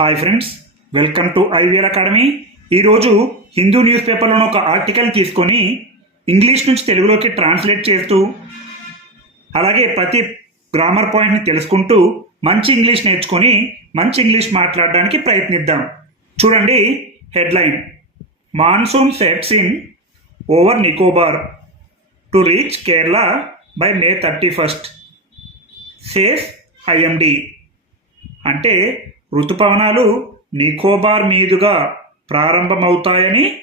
Hi friends welcome to IVL academy ఈరోజు Hindu news పేపర్లోని ఒక ఆర్టికల్ తీసుకొని ఇంగ్లీష్ నుంచి తెలుగులోకి ట్రాన్స్లేట్ చేస్తూ అలాగే ప్రతి గ్రామర్ పాయింట్ని తెలుసుకుంటూ మంచి ఇంగ్లీష్ నేర్చుకొని మంచి ఇంగ్లీష్ మాట్లాడడానికి ప్రయత్నిద్దాం. చూడండి headline monsoon sets in over Nicobar to reach Kerala by May thirty first says IMD అంటే ఋతుపవనాలు నికోబార్ మీదుగా ప్రారంభమవుతాయని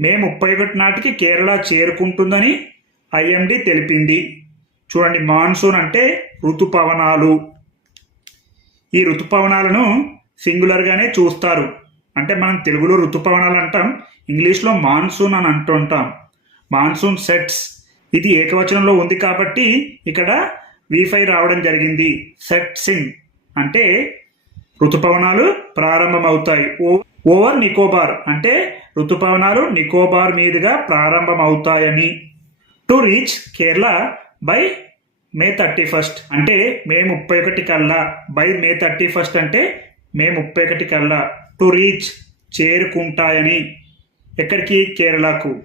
మే ముప్పై ఒకటి నాటికి కేరళ చేరుకుంటుందని ఐఎండి తెలిపింది. చూడండి మాన్సూన్ అంటే ఋతుపవనాలు. ఈ ఋతుపవనాలను సింగులర్గానే చూస్తారు. అంటే మనం తెలుగులో ఋతుపవనాలు అంటాం ఇంగ్లీష్లో మాన్సూన్ అని అంటుంటాం మాన్సూన్ సెట్స్. ఇది ఏకవచనంలో ఉంది కాబట్టి ఇక్కడ వీఫై రావడం జరిగింది. సెట్సింగ్ అంటే ఋతుపవనాలు ప్రారంభమవుతాయి. ఓ- ఓవర్ నికోబార్ అంటే ఋతుపవనాలు నికోబార్ మీదుగా ప్రారంభమవుతాయని. To reach Kerala by May thirty first అంటే మే ముప్పై ఒకటి కల్లా. బై మే థర్టీ ఫస్ట్ అంటే మే ముప్పై ఒకటి కల్లా. టు రీచ్ చేరుకుంటాయని. ఎక్కడికి? కేరళకు.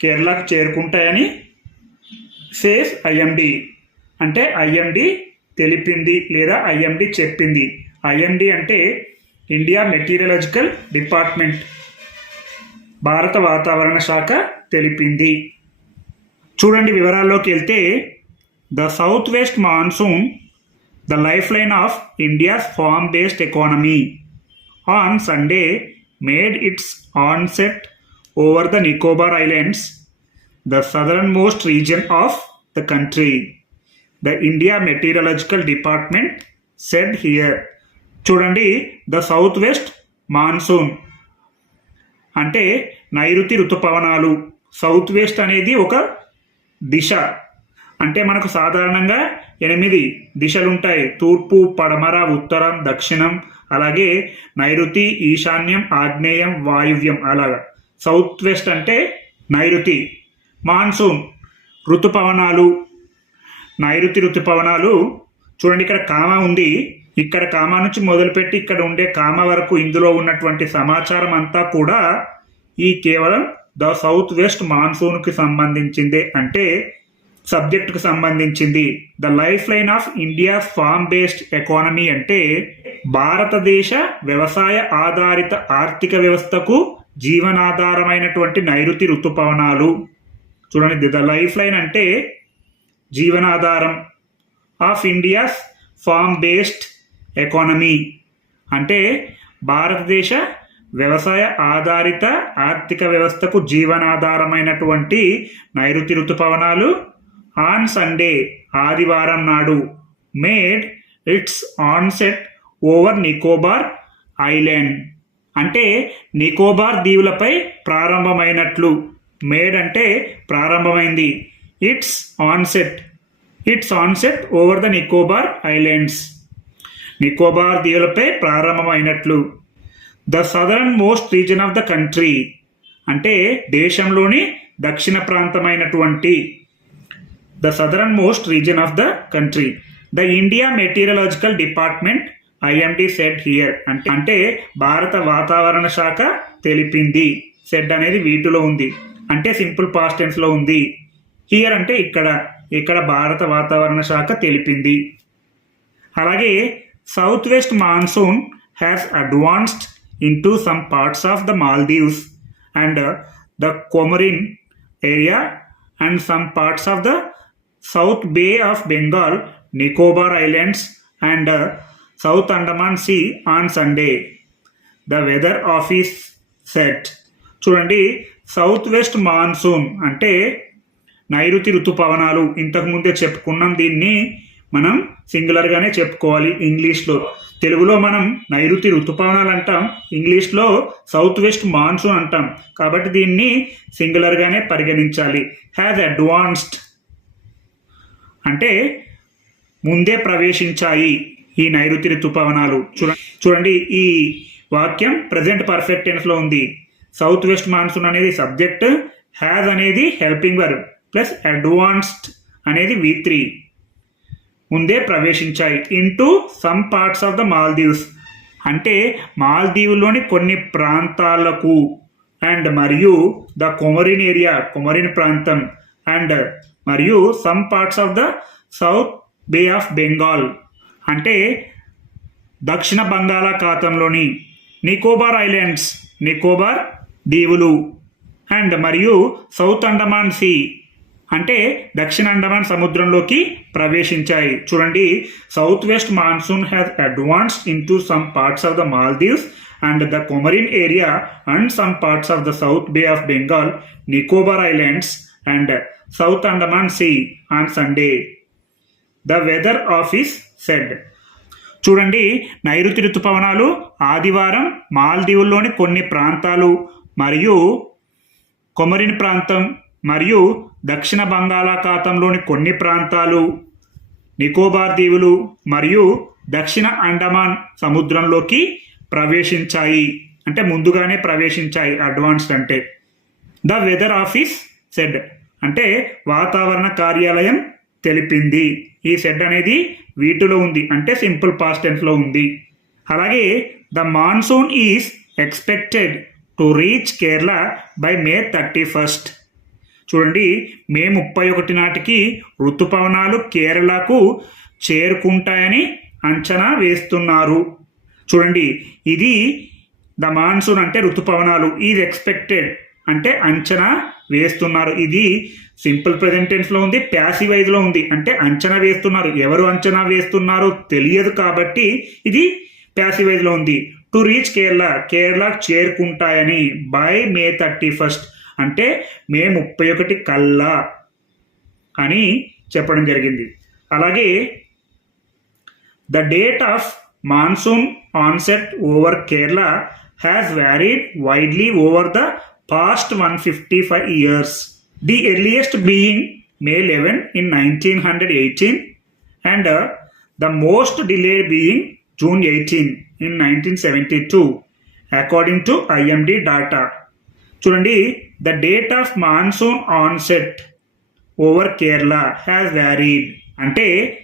కేరళకు చేరుకుంటాయని సేస్ ఐఎండి అంటే ఐఎండి తెలిపింది లేదా ఐఎండి చెప్పింది. ఐఎండి అంటే ఇండియా మెటీరియలాజికల్ డిపార్ట్మెంట్. భారత వాతావరణ శాఖ తెలిపింది. చూడండి వివరాల్లోకి వెళ్తే the south west monsoon the life line of India's farm based economy. On Sunday made its onset over the Nicobar islands the southern most region of the country. The India meteorological department said here. చూడండి the south west monsoon. అంటే నైరుతి ఋతుపవనాలు. South west అనేది ఒక దిశ. అంటే మనకు సాధారణంగా ఎనిమిది దిశలు ఉంటాయి తూర్పు పడమర ఉత్తరం దక్షిణం అలాగే నైరుతి ఈశాన్యం ఆగ్నేయం వాయువ్యం అలాగా. సౌత్ వెస్ట్ అంటే నైరుతి. మాన్సూన్ ఋతుపవనాలు. నైరుతి ఋతుపవనాలు. చూడండి ఇక్కడ కామ ఉంది. ఇక్కడ కామా నుంచి మొదలుపెట్టి ఇక్కడ ఉండే కామ వరకు ఇందులో ఉన్నటువంటి సమాచారం అంతా కూడా ఈ కేవలం ద సౌత్ వెస్ట్ మాన్సూన్కి సంబంధించిందే. అంటే సబ్జెక్టుకు సంబంధించింది. The life line of India farm based economy అంటే భారతదేశ వ్యవసాయ ఆధారిత ఆర్థిక వ్యవస్థకు జీవనాధారమైనటువంటి నైరుతి ఋతుపవనాలు. చూడండి ద లైఫ్ లైన్ అంటే జీవనాధారం of India's farm based economy అంటే భారతదేశ వ్యవసాయ ఆధారిత ఆర్థిక వ్యవస్థకు జీవనాధారమైనటువంటి నైరుతి ఋతుపవనాలు ఆన్ సండే ఆదివారం నాడు made its onset over Nicobar island అంటే నికోబార్ దీవులపై ప్రారంభమైనట్లు. మేడ్ అంటే ప్రారంభమైంది. Its onset its onset over the Nicobar islands Nicobar దీవులపై ప్రారంభమైనట్లు. The southern most region of the country అంటే దేశంలోని దక్షిణ ప్రాంతమైనటువంటి. The southern most region of the country. The India meteorological department IMD said here అంటే అంటే భారత వాతావరణ శాఖ తెలిపింది. సెడ్ అనేది వీటిలో ఉంది. అంటే సింపుల్ పాస్ట్ ఉంది. హియర్ అంటే ఇక్కడ ఇక్కడ భారత వాతావరణ శాఖ తెలిపింది. అలాగే south west monsoon has advanced into some parts of the Maldives and the Comorin area and some parts of the south Bay of Bengal Nicobar islands and south Andaman sea on Sunday the weather office set చూడండి south west monsoon అంటే నైరుతి ఋతుపవనాలు. ఇంతకుముందే చెప్పుకున్నాం దీన్ని మనం సింగులర్గానే చెప్పుకోవాలి ఇంగ్లీష్లో. తెలుగులో మనం నైరుతి ఋతుపవనాలు అంటాం ఇంగ్లీష్లో సౌత్ వెస్ట్ మాన్సూన్ అంటాం. కాబట్టి దీన్ని సింగులర్గానే పరిగణించాలి. హ్యాజ్ అడ్వాన్స్డ్ అంటే ముందే ప్రవేశించాయి ఈ నైరుతి ఋతుపవనాలు. చూడండి చూడండి ఈ వాక్యం ప్రజెంట్ పర్ఫెక్ట్ టెన్స్లో ఉంది. సౌత్ వెస్ట్ మాన్సూన్ అనేది సబ్జెక్ట్ హ్యాజ్ అనేది హెల్పింగ్ వర్బ్ ప్లస్ అడ్వాన్స్డ్ అనేది వి త్రీ ముందే ప్రవేశించాయి. Into some parts of the Maldives అంటే మాల్దీవులోని కొన్ని ప్రాంతాలకు. అండ్ మరియు ద కొమరిన్ ఏరియా కొమరిన్ ప్రాంతం. అండ్ మరియు some parts of the south Bay of Bengal అంటే దక్షిణ బంగాళాఖాతంలోని నికోబార్ ఐలాండ్స్ నికోబార్ దీవులు అండ్ మరియు సౌత్ అండమాన్ సీ అంటే దక్షిణ అండమాన్ సముద్రంలోకి ప్రవేశించాయి. చూడండి south west monsoon has advanced into some parts of the Maldives and the Comorin area and some parts of the south Bay of Bengal Nicobar islands and south Andaman sea on Sunday the weather office said చూడండి నైరుతి ఋతుపవనాలు ఆదివారం మాల్దీవుల్లోని కొన్ని ప్రాంతాలు మరియు కొమరిన్ ప్రాంతం మరియు దక్షిణ బంగాళాఖాతంలోని కొన్ని ప్రాంతాలు నికోబార్ దీవులు మరియు దక్షిణ అండమాన్ సముద్రంలోకి ప్రవేశించాయి. అంటే ముందుగానే ప్రవేశించాయి అడ్వాన్స్డ్ అంటే. ద వెదర్ ఆఫీస్ సెడ్ అంటే వాతావరణ కార్యాలయం తెలిపింది. ఈ సెడ్ అనేది వీటిలో ఉంది అంటే సింపుల్ పాస్ట్ టెన్స్లో ఉంది. అలాగే the monsoon is expected to reach Kerala by May thirty first. చూడండి మే ముప్పై ఒకటి నాటికి ఋతుపవనాలు కేరళకు చేరుకుంటాయని అంచనా వేస్తున్నారు. చూడండి ఇది ద మాన్సూన్ అంటే ఋతుపవనాలు ఈజ్ ఎక్స్పెక్టెడ్ అంటే అంచనా వేస్తున్నారు. ఇది సింపుల్ ప్రెజెంటెన్స్లో ఉంది ప్యాసివైజ్లో ఉంది అంటే అంచనా వేస్తున్నారు. ఎవరు అంచనా వేస్తున్నారో తెలియదు కాబట్టి ఇది ప్యాసివైజ్లో ఉంది. టు రీచ్ కేరళ కేరళ చేరుకుంటాయని బై మే థర్టీ ఫస్ట్ అంటే మే ముప్పై ఒకటి కల్లా అని చెప్పడం జరిగింది. అలాగే the date of monsoon onset over Kerala has varied widely over the past one fifty five years. The earliest being May eleven in nineteen hundred eighteen and the most delayed being June eighteen in nineteen seventy two according to IMD data. చూడండి the date of monsoon onset over Kerala has varied అంటే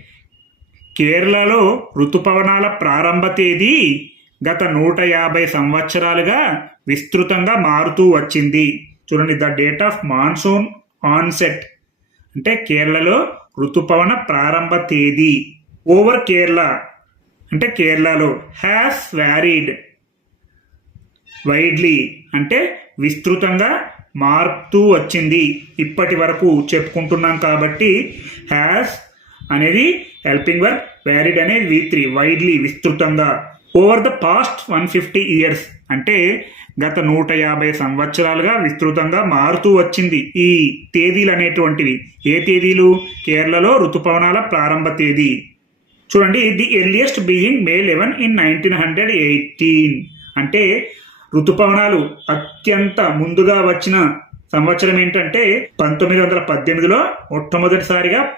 కేరళలో ఋతుపవనాల ప్రారంభ తేదీ గత నూట యాభై సంవత్సరాలుగా విస్తృతంగా మారుతూ వచ్చింది. చూడండి the date of monsoon onset అంటే కేరళలో ఋతుపవన ప్రారంభ తేదీ ఓవర్ కేరళ అంటే కేరళలో హ్యాస్ వ్యారీడ్ వైడ్లీ అంటే విస్తృతంగా మారుతూ వచ్చింది. ఇప్పటి వరకు చెప్పుకుంటున్నాం కాబట్టి హ్యాస్ అనేది హెల్పింగ్ వర్క్ వ్యారిడ్ అనేది వి త్రీ వైడ్లీ విస్తృతంగా. Over the past one fifty years అంటే గత నూట యాభై సంవత్సరాలుగా విస్తృతంగా మారుతూ వచ్చింది. ఈ తేదీలు అనేటువంటివి ఏ తేదీలు? కేరళలో ఋతుపవనాల ప్రారంభ తేదీ. చూడండి the earliest being May eleven in nineteen hundred eighteen. అంటే ఋతుపవనాలు అత్యంత ముందుగా వచ్చిన సంవత్సరం ఏంటంటే పంతొమ్మిది వందల పద్దెనిమిదిలో మొట్టమొదటిసారిగా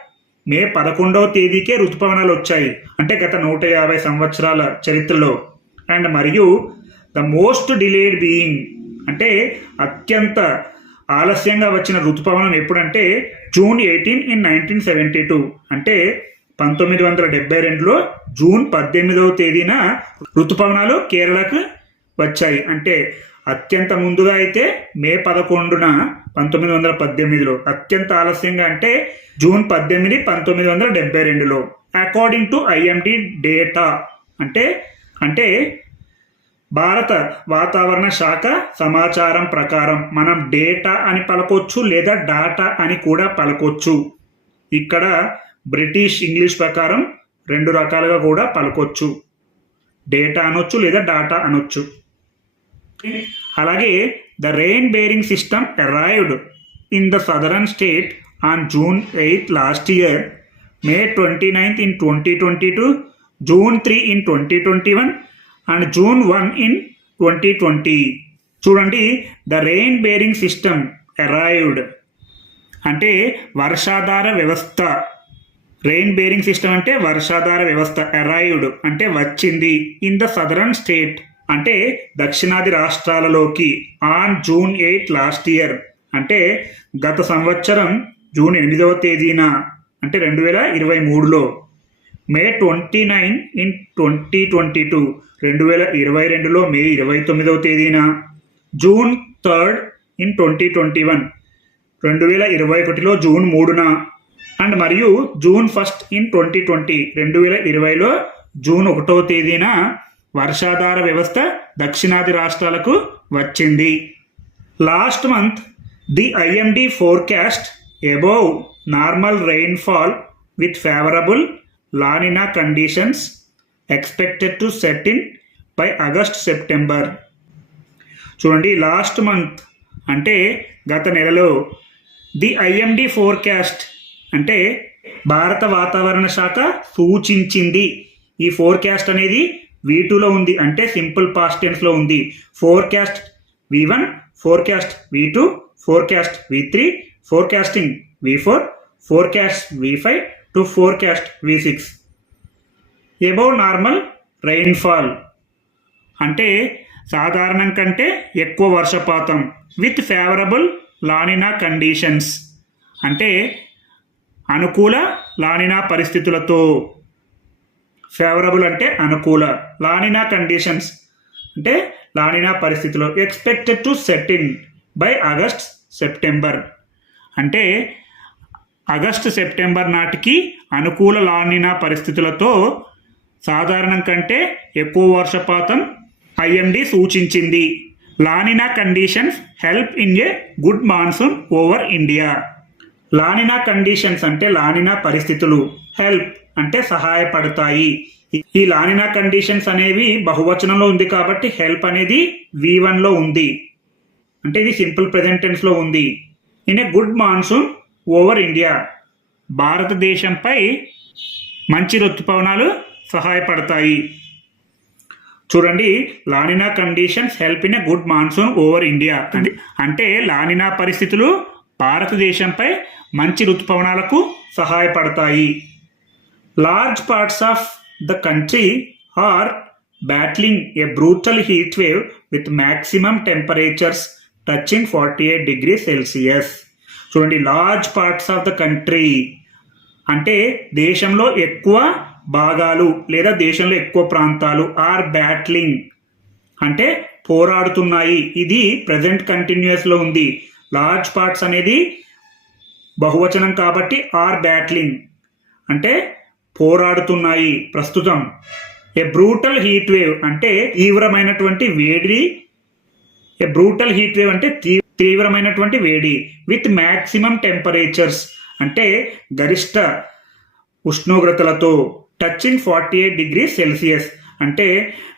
మే పదకొండవ తేదీకే ఋతుపవనాలు వచ్చాయి. అంటే గత నూట యాభై సంవత్సరాల చరిత్రలో. అండ్ మరియు ద మోస్ట్ డిలేడ్ బీయింగ్. అంటే అత్యంత ఆలస్యంగా వచ్చిన ఋతుపవనం ఎప్పుడంటే June eighteen in nineteen seventy two. అంటే పంతొమ్మిది వందల డెబ్బై రెండులో జూన్ పద్దెనిమిదవ తేదీన ఋతుపవనాలు కేరళకు వచ్చాయి. అంటే అత్యంత ముందుగా అయితే మే పదకొండున పంతొమ్మిది వందల పద్దెనిమిదిలో. అత్యంత ఆలస్యంగా అంటే జూన్ పద్దెనిమిది పంతొమ్మిది వందల డెబ్బై రెండులో. అకార్డింగ్ టు ఐఎండి డేటా అంటే అంటే భారత వాతావరణ శాఖ సమాచారం ప్రకారం మనం డేటా అని పలకొచ్చు లేదా డాటా అని కూడా పలకొచ్చు. ఇక్కడ బ్రిటిష్ ఇంగ్లీష్ ప్రకారం రెండు రకాలుగా కూడా పలకొచ్చు. డేటా అనొచ్చు లేదా డాటా అనొచ్చు. అలాగే the rain bearing system arrived in the southern state on June eighth last year May twenty ninth in twenty twenty two June three in twenty twenty one and June one in twenty twenty చూడండి the rain bearing system arrived అంటే వర్షాధార వ్యవస్థ. Rain bearing system అంటే వర్షాధార వ్యవస్థ arrived అంటే వచ్చింది in the southern state అంటే దక్షిణాది రాష్ట్రాలలోకి on June eight last year. అంటే గత సంవత్సరం జూన్ ఎనిమిదవ తేదీన అంటే రెండు వేల ఇరవై మూడులో. May twenty nine in twenty twenty two రెండు వేల ఇరవై రెండులో మే ఇరవై తొమ్మిదవ తేదీన. June third in twenty twenty one రెండు వేల ఇరవై ఒకటిలో జూన్ మూడున. అండ్ మరియు June first in twenty twenty రెండు వేల ఇరవైలో జూన్ ఒకటవ తేదీన వర్షాధార వ్యవస్థ దక్షిణాది రాష్ట్రాలకు వచ్చింది. Last month the IMD forecast above normal rainfall with favourable La Nina conditions expected to set in by August September. చూడండి లాస్ట్ మంత్ అంటే గత నెలలో ది ఐఎండి ఫోర్కాస్ట్ అంటే భారత వాతావరణ శాఖ సూచించింది. ఈ ఫోర్కాస్ట్ అనేది వి టూలో ఉంది అంటే సింపుల్ పాస్ట్ టెన్స్లో ఉంది. Forecast V one forecast V two forecast V three forecasting V four forecast V five to forecast V six above normal rainfall అంటే సాధారణం కంటే ఎక్కువ వర్షపాతం విత్ ఫేవరబుల్ లానినా కండిషన్స్ అంటే అనుకూల లానినా పరిస్థితులతో. ఫేవరబుల్ అంటే అనుకూల. లానినా కండిషన్స్ అంటే లానినా పరిస్థితులు expected to set in by August September అంటే ఆగస్ట్ సెప్టెంబర్ నాటికి అనుకూల లానినా పరిస్థితులతో సాధారణం కంటే ఎక్కువ వర్షపాతం ఐఎండి సూచించింది. La Nina conditions help in a good monsoon over India La Nina conditions అంటే లానినా పరిస్థితులు హెల్ప్ అంటే సహాయపడతాయి. ఈ లానినా కండిషన్స్ అనేవి బహువచనంలో ఉంది కాబట్టి హెల్ప్ అనేది వి వన్లో ఉంది. అంటే ఇది సింపుల్ ప్రెజెంట్ టెన్స్లో ఉంది. In a good monsoon over India. భారతదేశంపై మంచి ఋతుపవనాలు సహాయపడతాయి. చూడండి La Nina conditions help in a good monsoon over India. అంటే అంటే లానినా పరిస్థితులు భారతదేశంపై మంచి ఋతుపవనాలకు సహాయపడతాయి. Large parts of the country are battling a brutal heat wave with maximum temperatures touching forty eight degree Celsius చూడండి large parts of the country అంటే దేశంలో ఎక్కువ భాగాలు లేదా దేశంలో ఎక్కువ ప్రాంతాలు ఆర్ బ్యాట్లింగ్ అంటే పోరాడుతున్నాయి. ఇది ప్రజెంట్ కంటిన్యూస్లో ఉంది. లార్జ్ పార్ట్స్ అనేది బహువచనం కాబట్టి ఆర్ బ్యాట్లింగ్ అంటే పోరాడుతున్నాయి. ప్రస్తుతం ఏ బ్రూటల్ హీట్ వేవ్ అంటే తీవ్రమైనటువంటి వేడి ఏ బ్రూటల్ హీట్ వేవ్ అంటే తీవ్రమైనటువంటి వేడి విత్ మ్యాక్సిమం టెంపరేచర్స్ అంటే గరిష్ట ఉష్ణోగ్రతలతో touching forty eight degree Celsius అంటే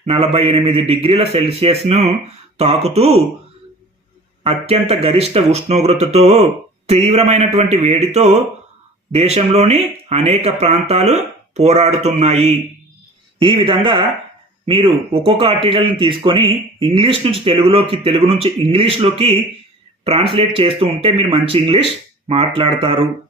నలభై ఎనిమిది డిగ్రీల సెల్సియస్ను తాకుతూ అత్యంత గరిష్ట ఉష్ణోగ్రతతో తీవ్రమైనటువంటి వేడితో దేశంలోని అనేక ప్రాంతాలు పోరాడుతున్నాయి. ఈ విధంగా మీరు ఒక్కొక్క ఆర్టికల్ని తీసుకొని ఇంగ్లీష్ నుంచి తెలుగులోకి తెలుగు నుంచి ఇంగ్లీష్లోకి ట్రాన్స్లేట్ చేస్తూ ఉంటే మీరు మంచి ఇంగ్లీష్ మాట్లాడతారు.